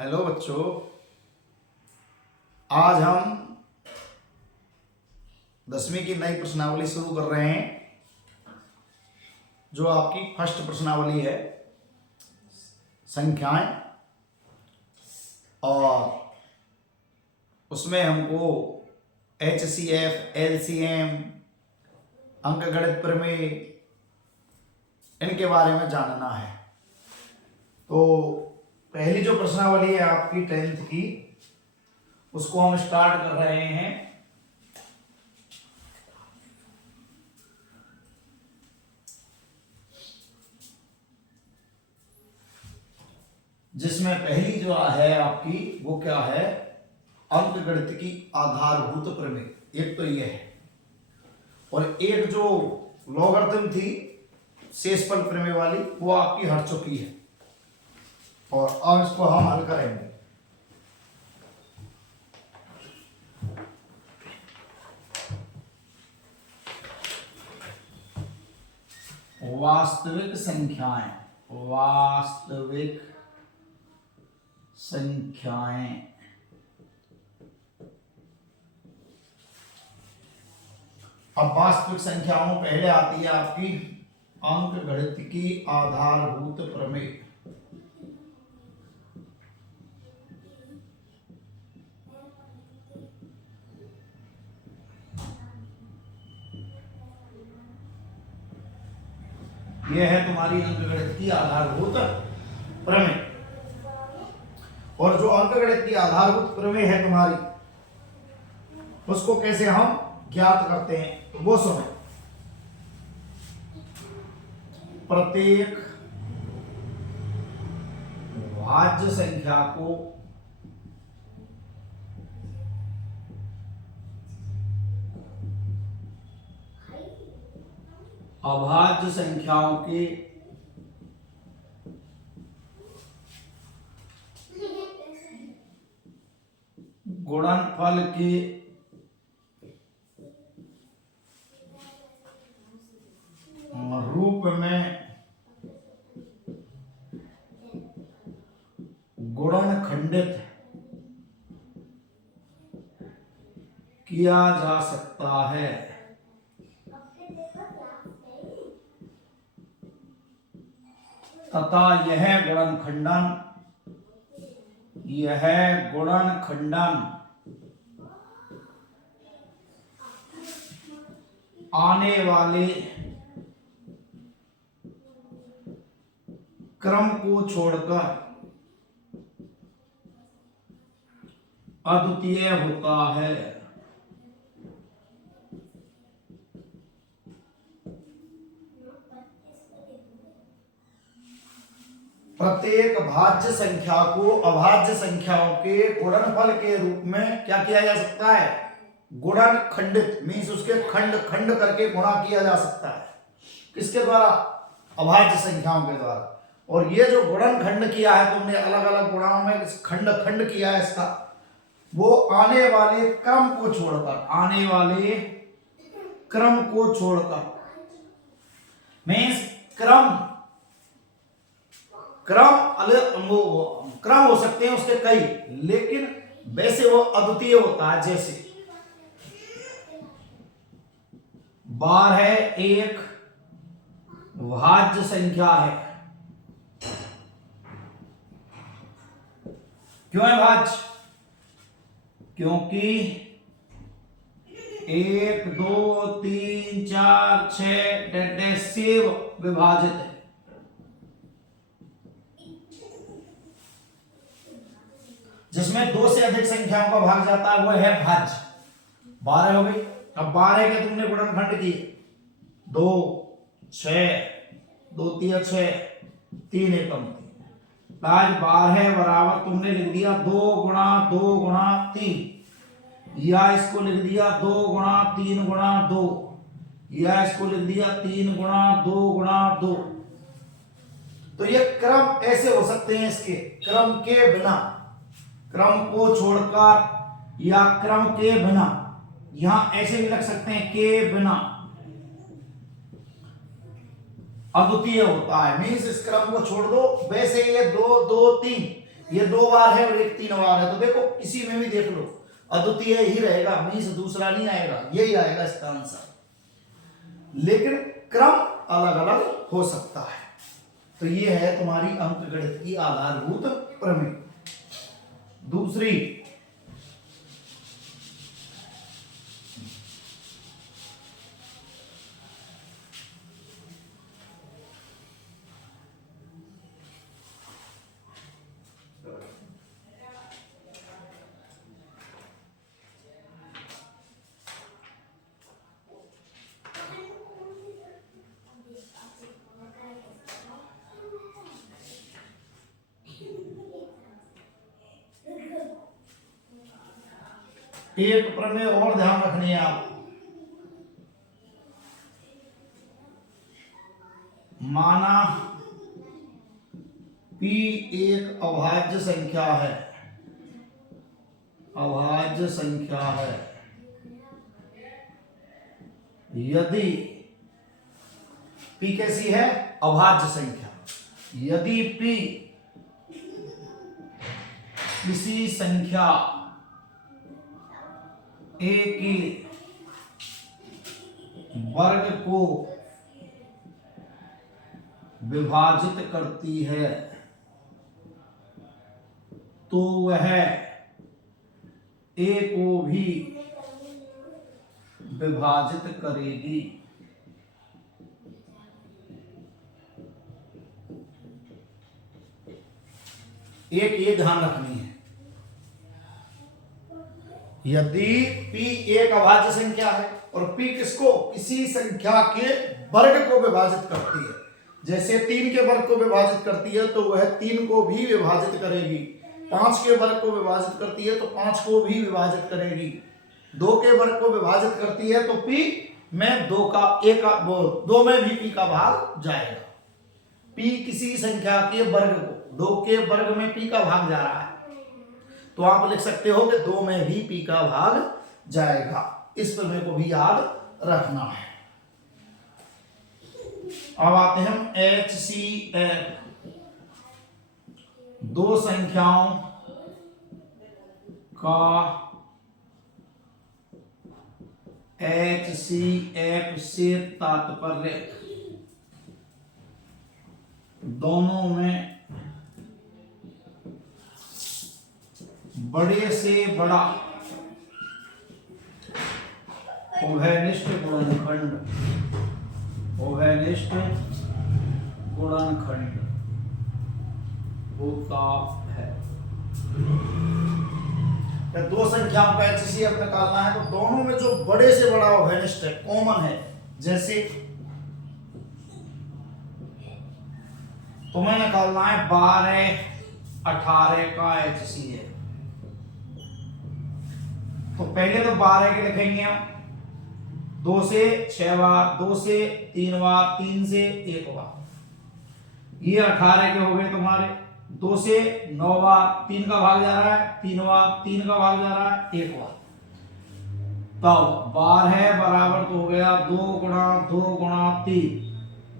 Hello बच्चों, आज हम 10वीं की नई प्रश्नावली शुरू कर रहे हैं। जो आपकी फर्स्ट प्रश्नावली है संख्याएं, और उसमें हमको HCF, LCM, अंकगणित प्रमेय, इनके बारे में जानना है। तो पहली जो प्रश्नावली है आपकी 10th की, उसको हम स्टार्ट कर रहे हैं। जिसमें पहली जो है आपकी वो क्या है, अंकगणित की आधारभूत प्रमेय। एक तो ये है, और एक जो लॉगरिथम थी शेषफल प्रमेय वाली, वो आपकी हट चुकी है, और अब इसको हम हल करेंगे। वास्तविक संख्याएं, वास्तविक संख्याएं। अब वास्तविक संख्याओं में पहले आती है आपकी अंकगणित की आधारभूत प्रमेय। यह है तुम्हारी अंकगणित की आधारभूत प्रमेय। और जो अंकगणित की आधारभूत प्रमेय है तुम्हारी, उसको कैसे हम ज्ञात करते हैं, तो वो सुनो। प्रत्येक भाज्य संख्या को अभाज्य संख्याओं के गुणनफल के रूप में गुणनखंडित किया जा सकता है। तथा यह गुणनखंडन आने वाले क्रम को छोड़कर अद्वितीय होता है। प्रत्येक भाज्य संख्या को अभाज्य संख्याओं के गुणनफल के रूप में क्या किया जा सकता है, गुणन खंडित, मीन्स उसके खंड खंड करके गुणा किया जा सकता है। किसके द्वारा, अभाज्य संख्याओं के द्वारा। और ये जो गुणन खंड किया है तुमने, अलग अलग गुणाओं में खंड खंड किया है इसका, वो आने वाले क्रम को छोड़कर, आने वाले क्रम को छोड़कर, मीन्स क्रम क्रम हो सकते हैं उसके कई, लेकिन वैसे वो अद्वितीय होता है। जैसे 12 एक भाज्य संख्या है। क्यों है भाज्य? क्योंकि 1 2 3 4 6 सेव विभाजित है। जिसमें 2 से अधिक संख्याओं का भाग जाता है वो है भाज्य। 12 हो गई। अब 12 के तुमने गुणनखंड किए, 2 6 2 3 6 3 एकम 3। आज 12 बराबर तुमने लिख दिया 2 गुणा 2 गुणा 3, या इसको लिख दिया 2 गुणा 3 गुणा 2, या इसको लिख दिया 3 गुणा 2 गुणा 2। तो ये क्रम ऐसे हो सकते हैं, इसके क्रम के बिना, क्रम को छोड़कर या क्रम के बिना। यहां ऐसे भी लिख सकते हैं, के बिना अद्वितीय होता है। मीन्स इस क्रम को छोड़ दो, वैसे ये 2 2 3, ये 2 बार है और एक 3 बार है, तो देखो इसी में भी देख लो अद्वितीय ही रहेगा, मीन्स दूसरा नहीं आएगा, यही आएगा इसका आंसर, लेकिन क्रम अलग अलग हो सकता है। तो ये है तुम्हारी अंकगणित की आधारभूत प्रमेय। दूसरी, एक प्रमेय और ध्यान रखनी है आप, माना P एक अभाज्य संख्या है, अभाज्य संख्या है, यदि P कैसी है, अभाज्य संख्या, यदि P किसी संख्या A के वर्ग को विभाजित करती है तो वह A को भी विभाजित करेगी। एक ये ध्यान रखनी है, यदि P एक अभाज्य संख्या है और P किसको, किसी संख्या के वर्ग को विभाजित करती है, जैसे 3 के वर्ग को विभाजित करती है तो वह 3 को भी विभाजित करेगी, 5 के वर्ग को विभाजित करती है तो 5 को भी विभाजित करेगी, 2 के वर्ग को विभाजित करती है तो P में 2 में भी P का भाग जाएगा। P किसी संख्या के वर्ग को, 2 के वर्ग में P का भाग जा रहा है, तो आप लिख सकते हो कि 2 में भी P का भाग जाएगा। इस पर मेरे को भी याद रखना है। अब आते हैं हम HCF, 2 संख्याओं का HCF से तात्पर्य दोनों में बड़े से बड़ा उभयनिष्ठ गुणनखंड, उभयनिष्ठ गुणनखंड होता है। या 2 संख्याओं का HCF निकालना है तो दोनों में जो बड़े से बड़ा उभयनिष्ठ है, कॉमन है, जैसे तुम्हें निकालना है 12-18 का HCF, तो पहले तो 12 के लिखेंगे हम, 2 से 6 बार, 2 से 3 बार, 3 से 1 बार, ये 18 के हो गए तुम्हारे। 2 से 9 बार, 3 का भाग जा रहा है, 3 बार, 3 का भाग जा रहा है, 1 बार, तब 12 बराबर तो हो गया 2 गुणा 2 गुणा 3,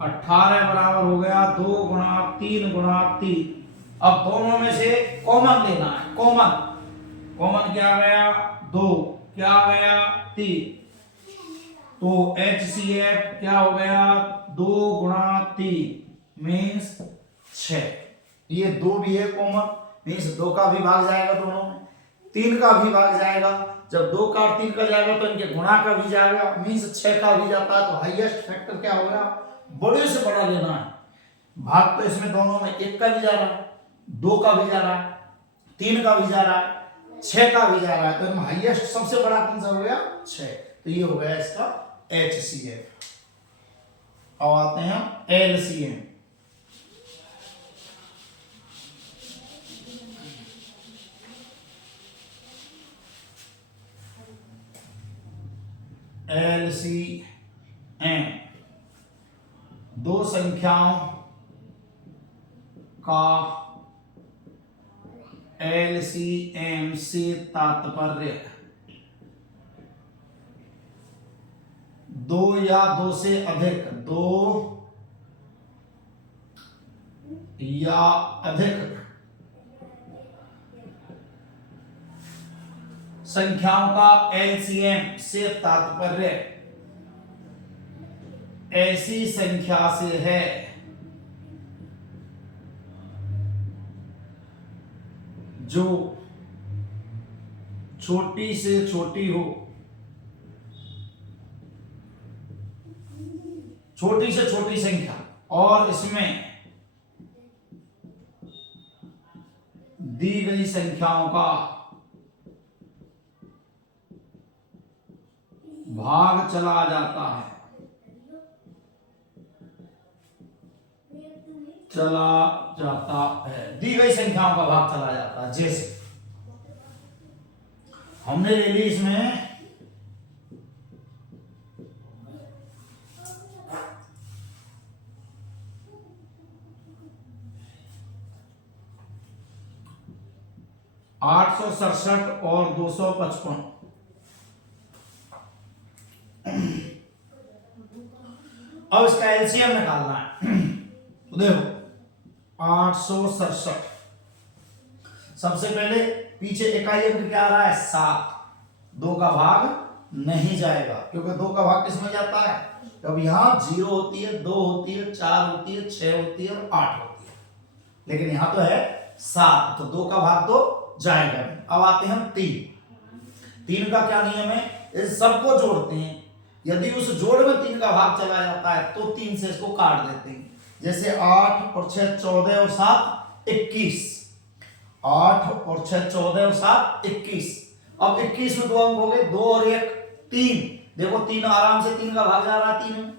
18 बराबर हो गया 2 गुणा 3 गुणा 3। अब दोनों में से कॉमन लेना है, कॉमन, कॉमन क्या गया 2, क्या गया 3, तो HCF क्या हो गया 2 गुणा 3 मीन्स 6, ये 2 भी है कॉमन, मीन्स 2 का भी भाग जाएगा दोनों में, 3 का भी भाग जाएगा, जब 2 का और 3 का जाएगा तो इनके गुणा का भी जाएगा, मीन्स 6 का भी जाता है, तो हाईएस्ट फैक्टर क्या होगा, बड़े से बड़ा लेना है। भाग तो इसमें दोनों में 1 का भी जा रहा है, 2 का भी जा रहा है, 3 का भी जा रहा है, 6 का भी जा रहा है, तो हाईएस्ट सबसे बड़ा कौन सा हो गया 6, तो ये हो गया इसका HCF। अब आते हैं LCM, LCM 2 संख्याओं का LCM से तात्पर्य 2 या 2 से अधिक, 2 या अधिक संख्याओं का एलसीएम से तात्पर्य ऐसी संख्या से है जो छोटी से छोटी हो, छोटी से छोटी संख्या, और इसमें दी गई संख्याओं का भाग चला जाता है, दी गई संख्याओं का भाग चला जाता है। जैसे हमने ले ली इसमें 867 और 255। अब इसका एलसीएम निकालना है। तो देखो 867, सबसे पहले पीछे इकाई अंक क्या आ रहा है 7, 2 का भाग नहीं जाएगा क्योंकि 2 का भाग किस में जाता है, जब यहां 0 होती है, 2 होती है, 4 होती है, 6 होती है और 8 होती है, लेकिन यहां तो है 7, तो 2 का भाग तो जाएगा नहीं। अब आते हैं हम 3 का क्या नियम है, इस सबको जोड़ते हैं, यदि उस जोड़ में 3 का भाग चला जाता है तो 3 से इसको काट देते हैं। जैसे 8 और 6 14 और 7 21, 8 और 6 14 और 7 21। अब 21 में 2 अंक हो गए, 2 और 1 3, देखो 3 आराम से 3 का भाग जा रहा है 3 में,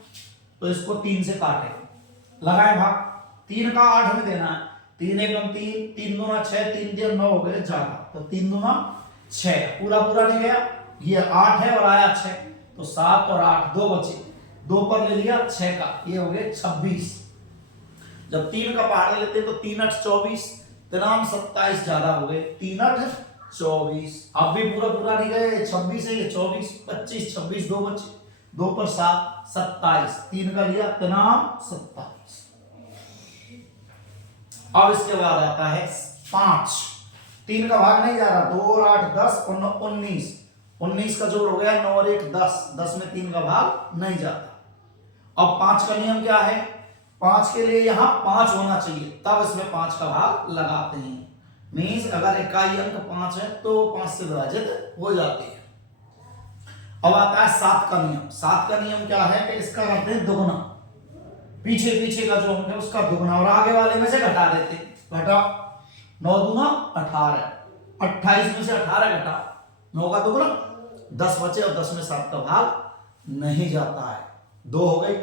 तो इसको 3 से काटे, लगाए भाग, 3 का 8 में देना है, 3 एकम 3, 3 दूना 6, 3 दिया 9 हो गए ज्यादा, तो 3 दूना 6, पूरा पूरा नहीं गया, ये 8 है और आया 6, तो 7 और 8 2 बचे, 2 पर ले लिया 6 का, ये हो गए 26। जब 3 का पहाड़ लेते हैं तो 3 8 24, 3 27 ज्यादा हो गए, 3 8 24, अब भी पूरा पूरा नहीं गए, 26 है ये 24 25 26, 2 बचे, 2 पर 7 27, 3 का लिया 27। अब इसके बाद आता है 5, 3 का भाग नहीं जा रहा, 2 और 8 10 और 9 19, 19 का जोड़ हो गया 9 और 1 10, 10 में 3 का भाग नहीं जाता। अब 5 का नियम क्या है, 5 के लिए यहां 5 होना चाहिए, तब इसमें 5 का भाग लगाते हैं, मीन्स अगर इकाई अंक 5 है तो 5 से विभाजित हो जाती है। अब आता है 7 का नियम। 7 का नियम क्या है कि इसका करते हैं दुगना, पीछे पीछे का जो अंक है उसका दुगना और आगे वाले में से घटा देते हैं, घटा 9 दूना 18, 28 में से 18 घटा 9 का दुगना 10 बचे, और 10 में 7 का भाग नहीं जाता है, 2 हो गई,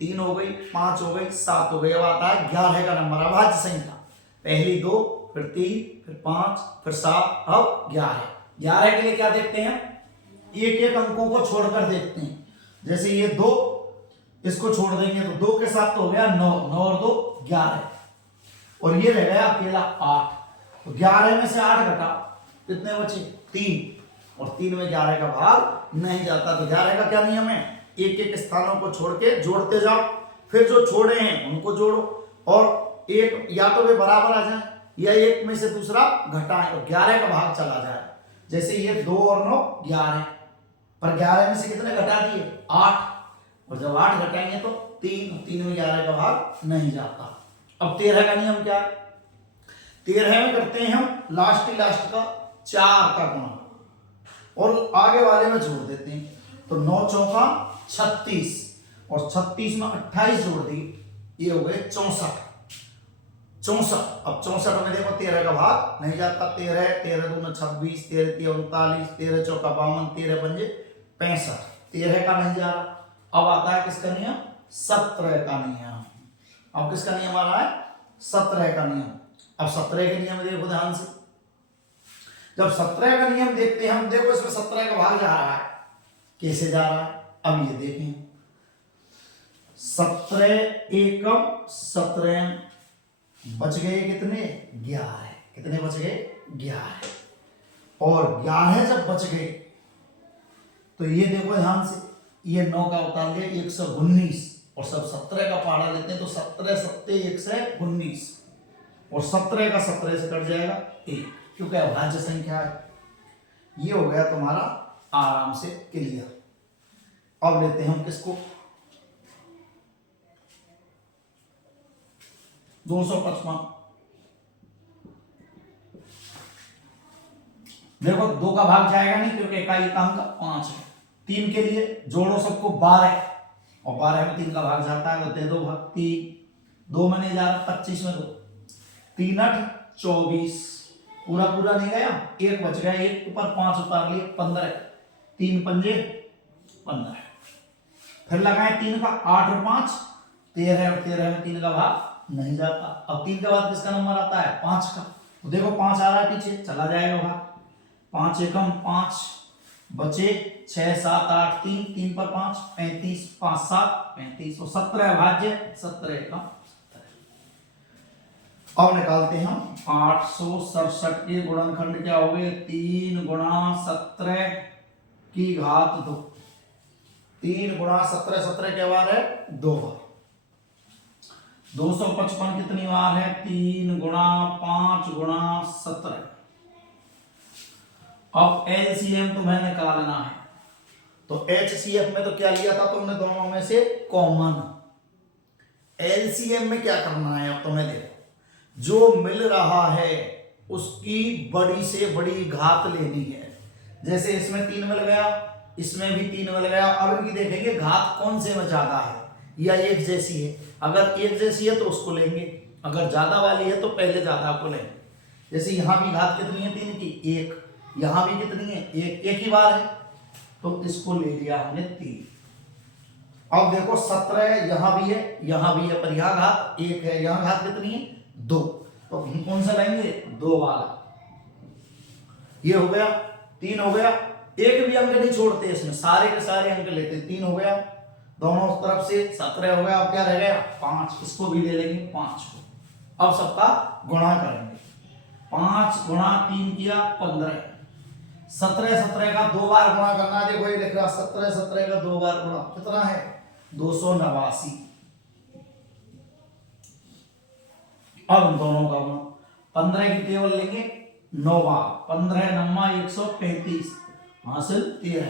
3 हो गई, 5 हो गई, 7 हो गई। अब आता है 11 का नंबर, अभाज्य संख्या, पहली 2 फिर 3 फिर 5 फिर 7, अब 11 के लिए क्या देखते हैं, एक एक अंकों को छोड़कर देखते हैं। जैसे ये 2, इसको छोड़ देंगे तो 2 के साथ तो हो गया 9, 9 और 2 11, और ये रह गया अकेला 8, तो 11 में से 8 घटा, कितने बचे 3, और 3 में 11 का भाग नहीं जाता। तो 11 का क्या नियम है, एक एक स्थानों को छोड़ के जोड़ते जाओ, फिर जो छोड़े हैं उनको जोड़ो, और एक या तो वे बराबर आ जाए या एक में से दूसरा घटाएं और 11 का भाग चला जाए। जैसे ये 2 और 9 11, पर 11 में से कितने घटा दिए 8, और जब 8 घटाएंगे तो 3 में 11 का भाग नहीं जाता। अब 13 का नियम क्या है, 13 में करते हैं हम लास्ट का 4 का गुणा और आगे वाले में जोड़ देते हैं, तो 9 चौका 36, और 36 में 28 जोड़ दी, ये हो गए 64। अब 64 में देखो 13 का भाग नहीं जाता, 13 13 दूना 26, 13 3 39, 13 चौका 52, 13 पंजे 65, 13 का नहीं जा रहा। अब आता है किसका नियम, 17 का नियम। अब किसका नियम आ रहा है, 17 का नियम। अब 17 के नियम देखो ध्यान से, जब 17 का नियम देखते हैं हम, देखो इसमें 17 का भाग जा रहा है, कैसे जा रहा है, अब ये देखें 17 एकम 17, बच गए कितने 11, कितने बच गए 11, और 11 जब बच गए तो ये देखो ध्यान से, ये 9 का उतार लिया 119, और सब 17 का पहाड़ा लेते हैं तो 17 7 119, और 17 का 17 से कट जाएगा 1, क्योंकि अभाज्य संख्या है। ये हो गया तुम्हारा आराम से क्लियर। अब लेते हैं हम किसको, 255। देखो 2 का भाग जाएगा नहीं क्योंकि इकाई काम का 5 है। 3 के लिए जोड़ो सबको 12 और 12 में 3 का भाग जाता है तो दे दो भाग 3। 2 में नहीं जा रहा, 25 में 2, 3 8 24, पूरा पूरा नहीं गया, 1 बच गया, 1 ऊपर 5 उतार लिए 15, 3 पंजे 15। फिर लगाए 3 का, 8 और 5 13 और 13 में 3 का भाग नहीं जाता। अब 3 के बाद किसका नंबर आता है, 5 का। तो देखो 5 आ रहा है पीछे, चला जाएगा भाग, 5 एकम 5 बचे 6 7 8 3, 3 पर 5 35, 5 7 35 और 17 भाज्य 17 एकम 17। अब निकालते हैं हम 867 के गुणनखंड क्या हो गए, 3 गुणा 17 की घात 2। 3 गुणा 17, 17 क्या बार है, 2 बार। 255 कितनी बार है, 3 गुणा 5 गुणा 17। अब एलसीएम तुम्हें निकालना है, तो एचसीएफ में तो क्या लिया था तुमने, दोनों में से कॉमन। एलसीएम में क्या करना है, अब तुम्हें देखो जो मिल रहा है उसकी बड़ी से बड़ी घात लेनी है। जैसे इसमें 3 मिल गया, इसमें भी 3 मिल गया। अब इनकी देखेंगे घात कौन से में ज्यादा है या एक जैसी है। अगर एक जैसी है तो उसको लेंगे, अगर ज्यादा वाली है तो पहले ज्यादा को लेंगे। जैसे यहां भी घात कितनी है 3 की, 1, यहां भी कितनी है, 1, एक ही बार है तो इसको ले लिया हमने 3। अब देखो 17 यहां भी है, यहां भी है, पर यहां घात 1 है, यहां घात कितनी है 2, तो हम कौन सा लेंगे, 2 वाला। ये हो गया, 3 हो गया, एक भी अंक नहीं छोड़ते इसमें, सारे के सारे अंक लेते। 3 हो गया, दोनों तरफ से 17 हो गया। अब क्या रह गया 5, इसको भी ले लेंगे 5 को। अब सबका गुणा करेंगे, 5 गुणा 3 किया 15, 17 17 का 2 बार गुणा करना है। देखो ये लिख रहा 17 17 का 2 बार गुणा कितना है, 289। अब दोनों का गुणा, 15 की टेबल लेंगे 9 बार, 15 9 135 हासिल 13,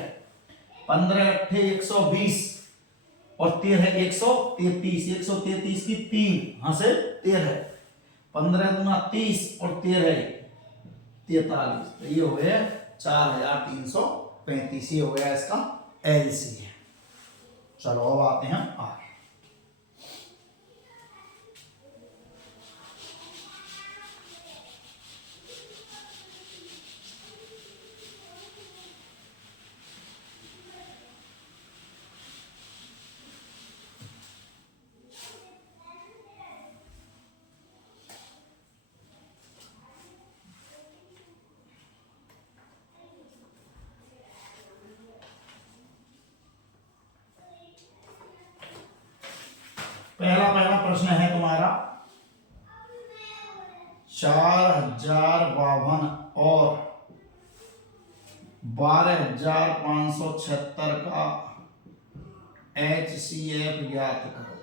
15 8 120 और 13 133, 133 की 3 हासिल 13, 15 दूना 30 और 13 43, तो ये हो गया 4335। ये हो गया इसका एलसीएम। चलो अब आते हैं आगे। पहला प्रश्न है तुम्हारा 4052 और 12576 का HCF ज्ञात करो।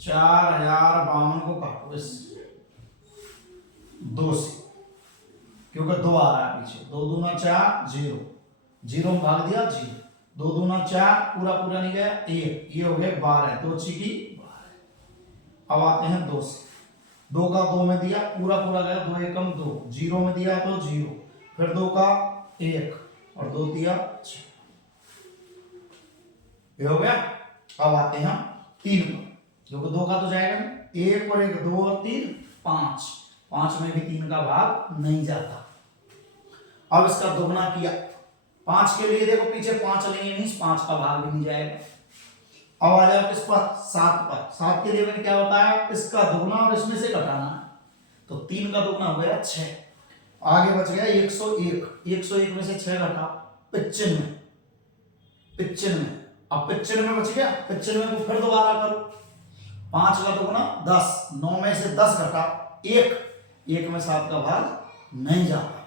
4052 को काटो इस 2 से, क्योंकि 2 आ रहा है पीछे। 2 दूना 4 0, 0 में भाग दिया 0, 2 दूना 4 पूरा पूरा नहीं गया 1, ये हो गया 12, 2 छिकी 12। अब आते हैं 2 से, 2 का 2 में दिया पूरा पूरा गया, 2 एकम 2, 0 में दिया तो 0, फिर 2 का 1 और 2 दिया 6, ये हो गया। अब आते हैं 3 पर, क्योंकि 2 का तो जाएगा नहीं, 1 और 1 2 और 3 5, 5 में भी 3 का भाग नहीं जाता। अब इसका दोगुना किया, 5 के लिए देखो पीछे 5 लेंगे नहीं, 5 का भाग भी नहीं जाएगा। अब आ जाओ किस पर, 7 पर। 7 के लिए मैंने क्या होता है, इसका दोगुना और इसमें से घटाना है, तो 3 का दोगुना हो गया 6, आगे बच गया 101, 101 में से 6 घटा 95, 95। अब 95 बच गया, 95 को फिर दोबारा करो, 5 का दोगुना 10, 9 में से 10 घटा 1, 1 में 7 का भाग नहीं जाता।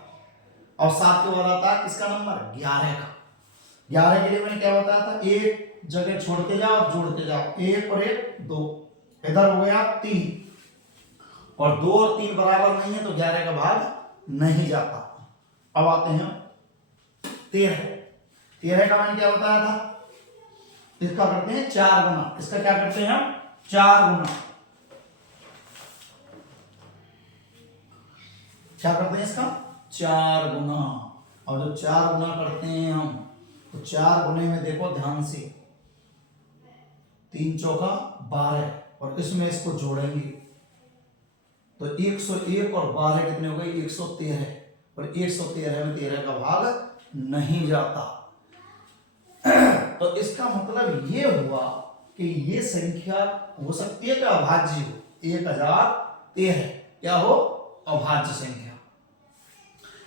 और 7 के बाद आता है किसका नंबर, 11 का। 11 के लिए मैंने क्या बताया था, एक जगह छोड़ते जाओ और जोड़ते जाओ, 1 और 1 2, इधर हो गया 3 और 2 और 3 बराबर नहीं है तो 11 का भाग नहीं जाता। अब आते हैं 13। 13 का मैंने क्या बताया था, इसका करते हैं 4 गुना। इसका क्या करते हैं हम, 4 गुना। क्या करते हैं इसका, 4 गुना। और जब 4 गुना करते हैं हम तो 4 गुने में देखो ध्यान से, 3 चौका 12 और इसमें इसको जोड़ेंगे तो 101 और 12 कितने हो गए, 113। और 113 में 13 का भाग नहीं जाता। तो इसका मतलब ये हुआ कि ये संख्या हो सकती है क्या, अभाज्य हो। 1013 क्या हो, अभाज्य संख्या।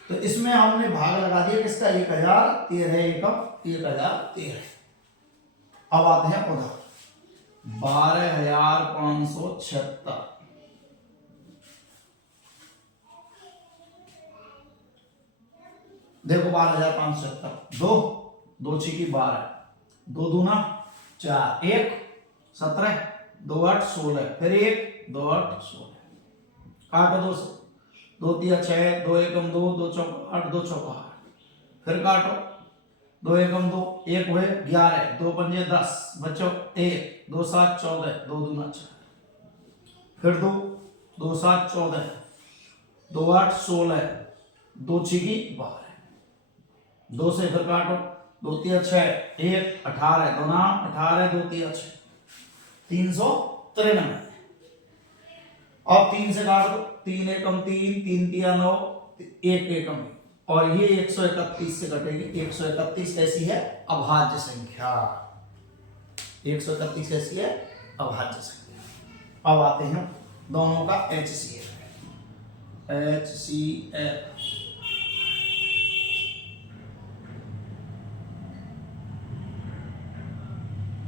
तो इसमें हमने भाग लगा दिया किसका, 1013 एकम 1013। अब आते हैं उधर 12,576। देखो 12,576, 2 2 छिकी 12, 2 दूना 4, 1 17, 2 8 16, फिर 1 2 8 16, काटो 2 से, 2 3 6, 2 एकम 2, 2 चौका 8, 2 चौका 8, फिर काटो 2 एकम 2, 1 हुए 11, 2 पंजे 10, बच्चों 1, 2 7 14, 2 दूना 4, फिर 2 2 7 14, 2 8 16, 2 छिकी 12, 2 से फिर काटो, 2 3 6, 1 18, 2 नाम 18, 2 3 6, 393। अब 3 से काट दो, 3 एकम 3, 3 तिया 9, 1 एकम 1, और ये 131 से कटेगी। 131 कैसी है, अभाज्य संख्या। 131 कैसी है, अभाज्य संख्या। अब आते हैं दोनों का HCF। HCF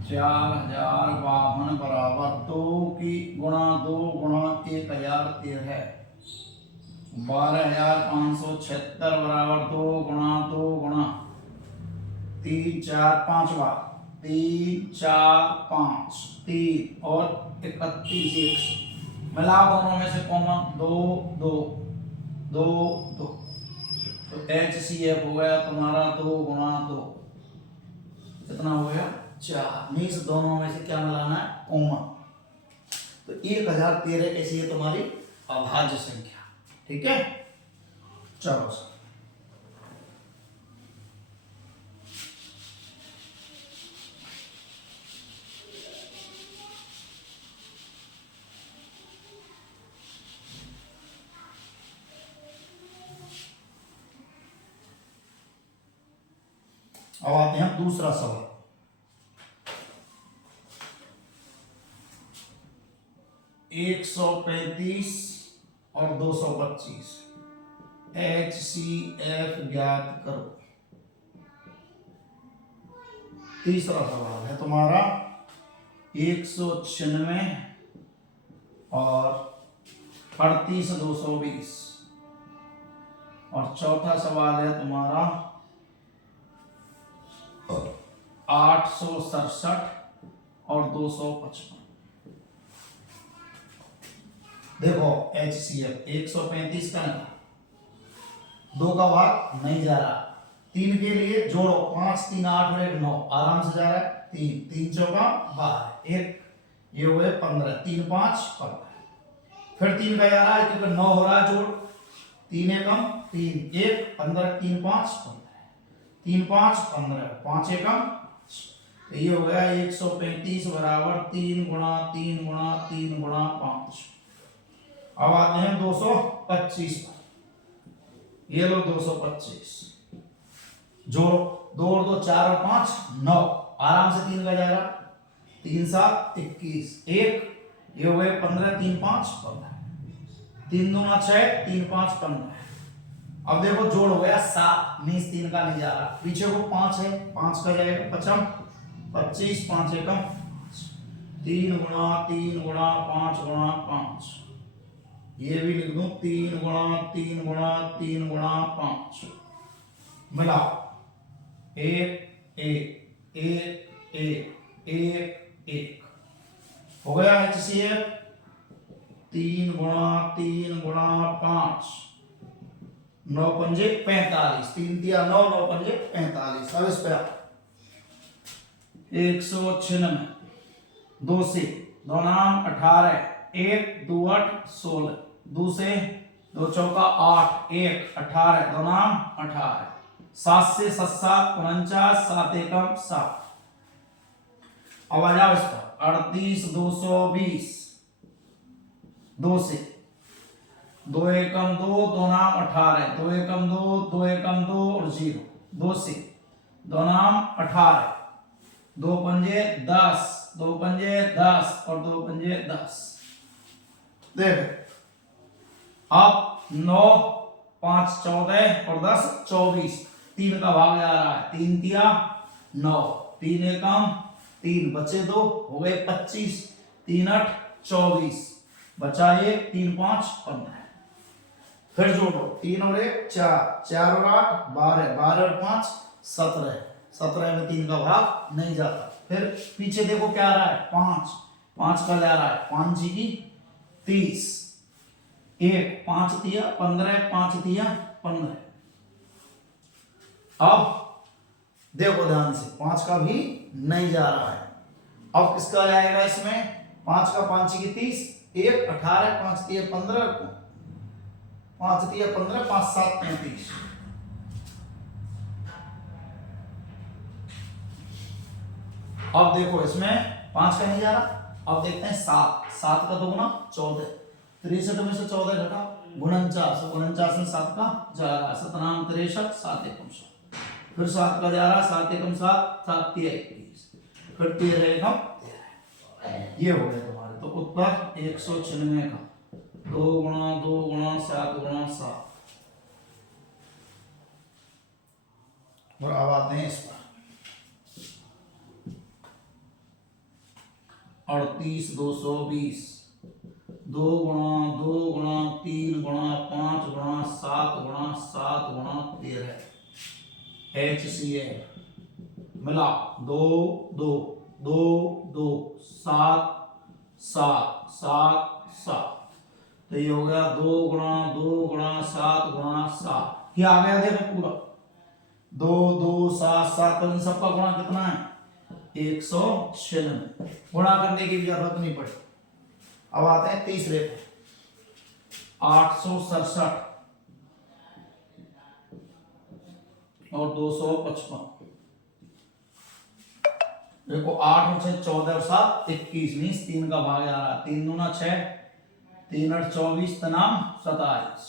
4052 बराबर 2 की गुणा 2 गुणा 1013, 12,576 बराबर 2 गुणा 2 गुणा 3 4 5 बार, 3 4 5 3 और 31 100। मिला दोनों में से कॉमन 2 2 2 2, तो HCF हो गया तुम्हारा 2 गुणा 2, कितना हो गया 4। मीन्स दोनों में से क्या मिलाना है, कॉमन। तो 1013 कैसी है तुम्हारी, अभाज्य संख्या। ठीक है, चलो सर अब आते हैं दूसरा सवाल। 135 और 225 HCF ज्ञात करो। तीसरा सवाल है तुम्हारा 196 और 38,220, और चौथा सवाल है तुम्हारा 867 और 255। देखो HCF 135 का नहीं, 2 का भाग नहीं जा रहा, 3 के लिए जोड़ो 5 3 8 और 1 9, आराम से जा रहा है। 3 3 चौका 12, 1 ये हुए 15, 3 5 15, फिर 3 का जा रहा है क्योंकि 9 हो रहा है जोड़, 3 एकम 3 1 15, 3 5 15, 3 5 15, 5 एकम, तो ये हो गया 135 बराबर 3 गुणा 3 गुणा 3 गुणा 5। अब आते हैं 225 पर, ये लो 225, जोड़ो 2 और 2 4 और 5 9, आराम से 3 का जाएगा, 3 7 21, 1 ये हो गए 15, 3 5 15, 3 2 6, 3 5 15। अब देखो जोड़ हो गया 7, मीन्स 3 का नहीं जा रहा, पीछे को 5 है, 5 का जाएगा 55 25, 5 एकम 3 गुणा 3 गुणा 5 गुणा 5, ये भी लिख दूं 3 गुणा 3 गुणा 3 गुणा 5, मिला 1 1 1 1 1 1, हो गया HCF 3 गुणा 5, 9 पंजे 45, 3 तिया 9, 9 पंजे 45। अब इस पे 196, 2 से 2 नाम 18, 1 2 8 16, 2 से 2 चौका 8, 1 18, 2 नाम 18, 7 से 7 7 49, 7 एकम 7। अब आ जाओ इस पर 38 220, 2 से 2 एकम 2, 2 नाम 18, 2 एकम 2, 2 एकम 2 और 0, 2 से 2 नाम 18, 2 पंजे 10, 2 पंजे 10 और 2 पंजे 10। देख अब 9 5 14 और 10 24, 3 का भाग जा रहा है, 3 तिया 9, 3 एकम 3, बचे 2 हो गए 25, 3 8 24, बचा 1, 3 5 15। फिर जोड़ो 3 और 1 4, 4 और 8 12, 12 और 5 17, 17 में 3 का भाग नहीं जाता। फिर पीछे देखो क्या आ रहा है, 5, 5 का जा रहा है, 5 जी की 30, 1 5 तिया 15, 5 तिया 15। अब देखो ध्यान से, 5 का भी नहीं जा रहा है। अब किसका जाएगा इसमें, 5 का 5 की 30, 1 18, 5 तिया 15, 5 तिया 15, 5 7 35। अब देखो इसमें 5 का नहीं जा रहा। अब देखते हैं 7, 7 का 2 गुना 14, 63 में से 14 घटा 49, 49 में 7 का जा रहा है, 7 नाम 63, 7 एकम 7। फिर 7 का जा रहा है, 7 एकम 7, 7 तिया 21, फिर 13 एकम 13। ये हो गया तुम्हारे। तो उत्तर 196 का 2 गुणा 2 गुणा 7 गुणा 7। और अब आते हैं इस पर 38 220, 2 गुणा 2 गुणा 3 गुणा 5 गुणा 7 गुणा 7 गुणा 13, HCF मिला 2 2 2 2 7 7 7 7। तो ये हो गया 2 गुणा 2 गुणा 7 गुणा 7। ये आ गया देखो पूरा 2 2 7 7, तो इन सबका गुणा कितना है, 196। गुणा करने की भी जरूरत नहीं पड़ी। अब आते हैं तीसरे पे 867 और 255। देखो 8 और 6 14 और 7 21, मीन्स 3 का भाग आ रहा है, 3 दूना 6, 3 8 24, तनाम 27,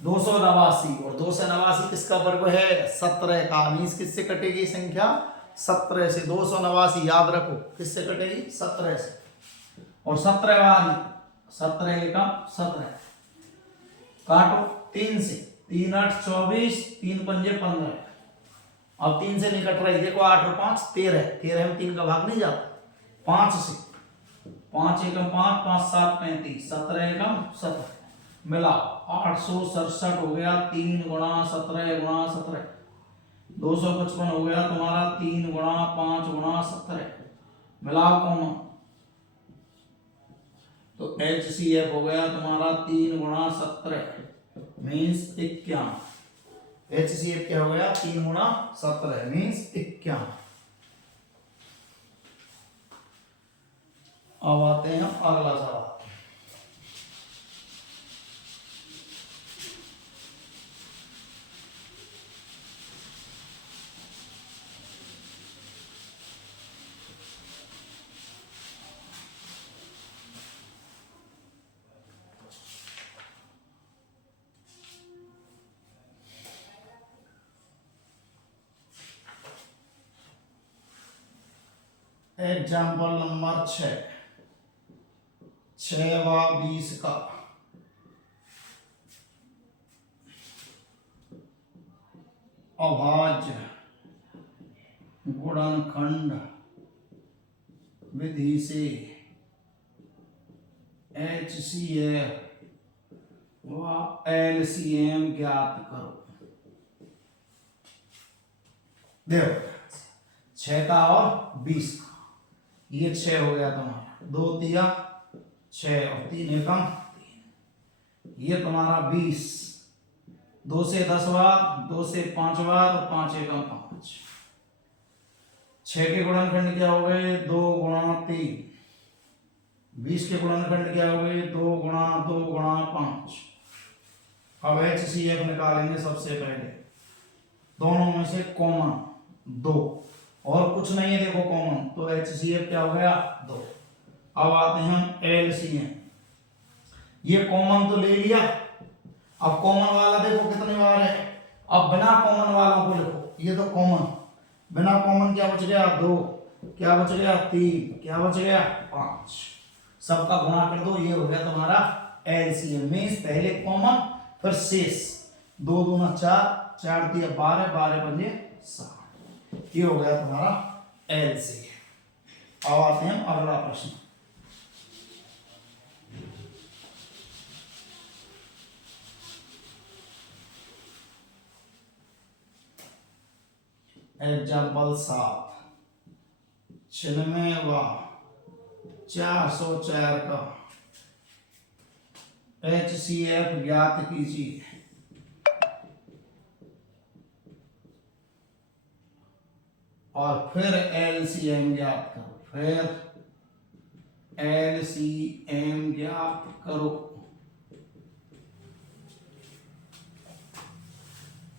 289। और 289 किसका वर्ग है, 17 का। मीन्स किससे कटेगी संख्या, 17 से। 289 याद रखो किससे कटेगी, 17 से। और 17 वाली 17 एकम 17, काटो 3 से, 3 8 24, 3 पंजे 15। अब 3 से नहीं कट रही, देखो 8 और 5 13, 13 में 3 का भाग नहीं जाता। 5 से, 5 एकम 5, 5 7 35, 17 एकम 17 मिला 867 हो गया। 3 गुणा 17 गुणा 17, 255 हो गया तुम्हारा 3 गुणा 5 गुणा 17, मिलाओ कौन, तो HCF हो गया तुम्हारा 3 गुणा 17 मीन्स 51। HCF क्या हो गया, 3 गुणा 17 मीन्स 51। अब आते हैं अगला सवाल। एग्जाम्पल नंबर 6, 6 व 20 का अभाज्य गुणनखंड विधि से HCF व LCM ज्ञात करो। देखो 6 का और 20 का, ये 6 हो गया तुम्हारा, 2 तिया 6 और 3 एकम 3। ये तुम्हारा 20। 2 से 10 बार, 2 से 5 बार और 5 एकम 5। 6 के गुणनखंड क्या हो गए? 2 गुणा 3। 20 के गुणनखंड क्या हो गए? 2 गुणा 2 गुणा 5। अब HCF निकालेंगे सबसे पहले। दोनों में से कॉमन 2 और कुछ नहीं है, देखो कॉमन, तो HCF क्या हो गया? 2। अब आते हैं हम LCM। ये कॉमन तो ले लिया, अब कॉमन वाला देखो कितने बार है। अब बिना कॉमन वालों को लिखो। ये तो कॉमन, बिना कॉमन क्या बच गया? 2, क्या बच गया? 3, क्या बच गया? 5। सबका गुणा कर दो, ये हो गया तुम्हारा LCM। मींस पहले कॉमन फिर शेष। 2 दूना 4, 4 दिया 12, 12 पंजे 60। ये हो गया तुम्हारा LCM। अब आते हैं अगला प्रश्न। एग्जाम्पल 7। 96वां 404 का HCF ज्ञात कीजिए। और फिर LCM ज्ञात करो, फिर LCM ज्ञात करो।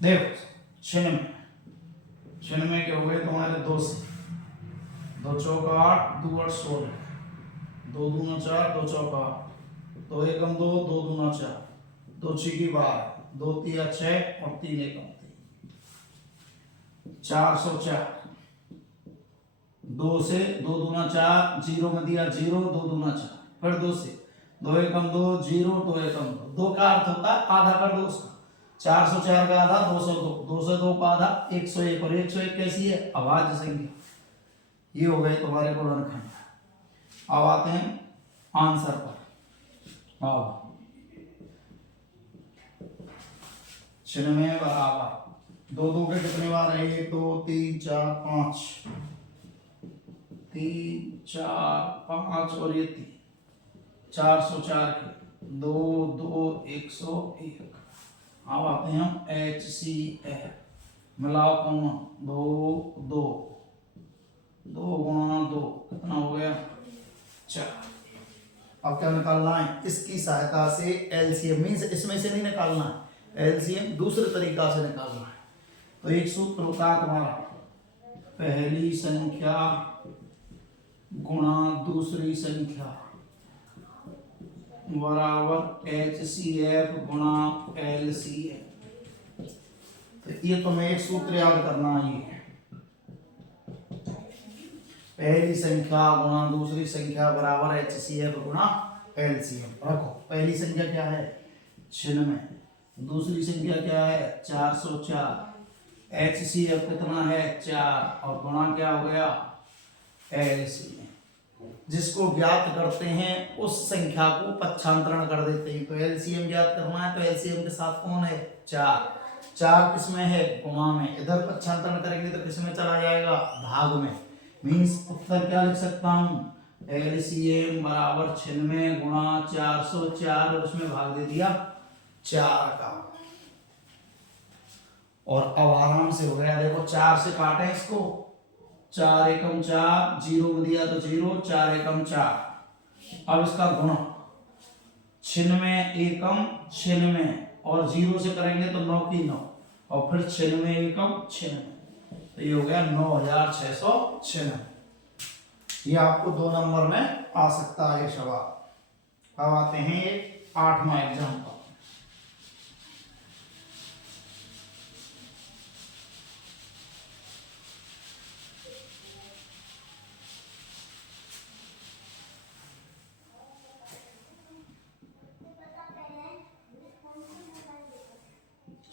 देखो 96 के हो गए तुम्हारे 2 से, 2 चौका 8, 2 8 16, 2 दूना 4, 2 चौका 8, 2 एकम 2, 2 दूना 4, 2 छीकी 12, 2 तिया 6 और 3 एकम 3। 404। 2 से 2 दूना 4, 0 में दिया 0, 2 दूना 4, फिर 2 से 2 एकम 2, 0, 2 एकम 2। 2 का अर्थ होता है आधा कर दो उसका। 404 का आधा 202, 202 का आधा 101, और 101 कैसी है? अभाज्य संख्या। ये हो गए तुम्हारे गुणनखंड। अब आते हैं आंसर पर। अब 96 बराबर 2 2 के कितने बार है? 1 2 3 4 5, 3 4 5 और ये 3। 404 के 2 2 101। अब आते हैं हम HCF। मिलाओ कॉमन 2 2, 2 गुणा 2 कितना हो गया? 4। अब क्या निकालना है? इसकी सहायता से LCM, मीन्स इसमें से नहीं निकालना है, LCM दूसरे तरीका से निकालना है। तो एक सूत्र होता है तुम्हारा, पहली संख्या गुणा दूसरी संख्या बराबर HCF गुणा LCM। तो ये तुम्हें एक सूत्र याद करना है। ये पहली संख्या गुणा दूसरी संख्या बराबर HCF गुणा LCM। रखो, पहली संख्या क्या है? 96। दूसरी संख्या क्या है? 404। HCF कितना है? 4, और गुणा क्या हो गया? LCM। जिसको ज्ञात करते हैं उस संख्या को पक्षांतरण कर देते हैं। तो LCM ज्ञात करना है, तो LCM के साथ कौन है? 4। 4 किसमें है? गुणा में। इधर पक्षांतरण करेंगे तो किसमें चला जाएगा? भाग में। मीन्स उत्तर क्या लिख सकता हूं? LCM बराबर 96 गुणा 404, और उसमें भाग दे दिया 4 का। और अब आराम से हो गया। देखो 4 से काटें इसको, 4 एकम 4, 0 में दिया तो 0, 4 एकम 4। अब इसका गुणा 96 एकम 96, और 0 से करेंगे तो 9 की 9, और फिर 96 एकम 96। तो ये हो गया 9696। ये आपको 2 नंबर में आ सकता है सवाल। अब आते हैं एक 8वां एग्जाम्पल।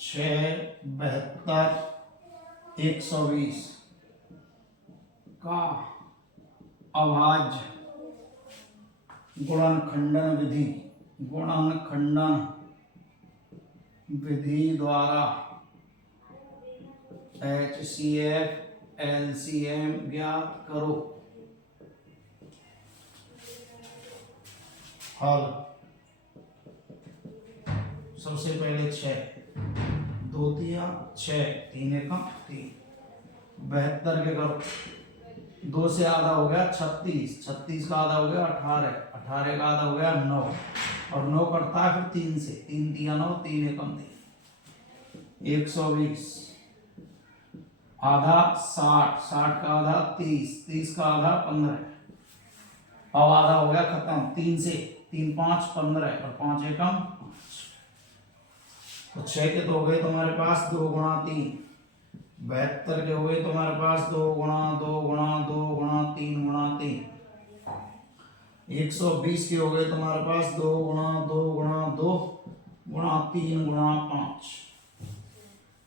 छः 72 120 का अभाज्य गुणनखंडन विधि द्वारा HCF LCM ज्ञात करो। हल सबसे पहले 6, 2 तिया 6, 3 एकम 3, 72 के करो, 2 से आधा हो गया 36, 36 का आधा हो गया 18, 18 का आधा हो गया 9, और 9 कटता है फिर 3 से, 3 तिया 9, 3 एकम 3, 120, आधा 60, 60 का आधा 30, 30 का आधा 15, अब आधा हो गया खत्म, 3 से 3 5 15 और 5 एकम 5, तो 6 के तो हो गए तुम्हारे पास 2 गुणा 3, 72 के हो गए तुम्हारे पास 2 गुणा 2 गुणा 2 गुणा 3 गुणा 3, 120 के हो गए तुम्हारे पास 2 गुणा 2 गुणा 2 गुणा 3 गुणा 5।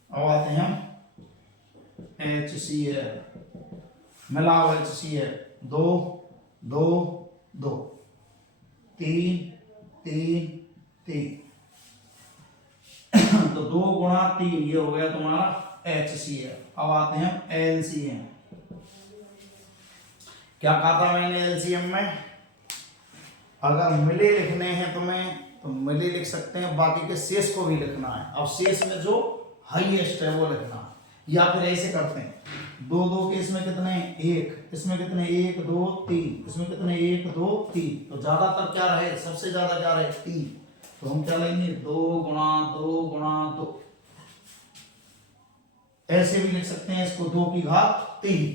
अब आते हैं हम HCl, मिलाओ HCl, 2 2 2, 3 3 3, तो 2 गुणा 3 ये हो गया तुम्हारा HCl। अब आते हैं LCM, क्या कहा था मैंने LCM में, अगर मिले लिखने हैं तुम्हें तो मिले लिख सकते हैं, बाकी के शेष को भी लिखना है। अब शेष में जो हाईएस्ट है वो लिखना है, या फिर ऐसे करते हैं 2 2 के इसमें कितने 1, इसमें कितने 1 2 3, इसमें कितने 1 2 3, तो ज्यादातर क्या रहे, सबसे ज्यादा क्या रहे 3, तो हम क्या लेंगे 2 गुणा 2 गुणा 2, ऐसे भी लिख सकते हैं इसको 2 की घात 3।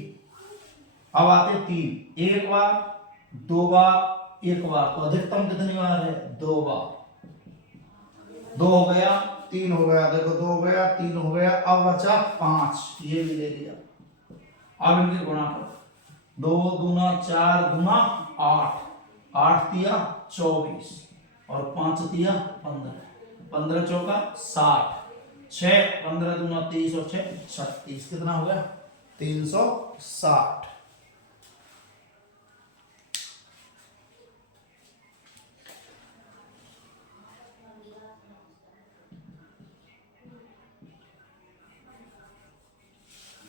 अब आते 3, एक बार 2 बार 1 बार, तो अधिकतम कितनी बार है 2 बार, 2 हो गया 3 हो गया, देखो 2 हो गया 3 हो गया, अब बचा 5, ये भी ले लिया। अब इनके गुणा करो, 2 दूना 4 दूना 8, 8 तिया 24 और 5 तिया 15, 15 चौका 60, 6 15 दूना 30 और 6 36, कितना हो गया 360।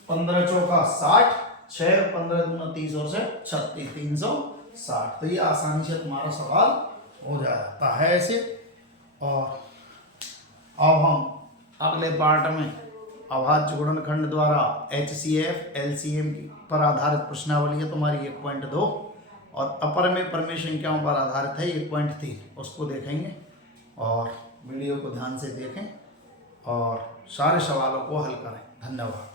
पंद्रह चौका 60, 6 15 दूना 30 और 36, 360। तो ये आसानी से तुम्हारा सवाल हो जाता है ऐसे। और अब हम अगले पार्ट में अभाज्य गुणनखंड द्वारा HCF LCM पर आधारित प्रश्नावली है तुम्हारी 1.2, और अपर में परमेय संख्याओं पर आधारित है 1.3, उसको देखेंगे। और वीडियो को ध्यान से देखें और सारे सवालों को हल करें। धन्यवाद।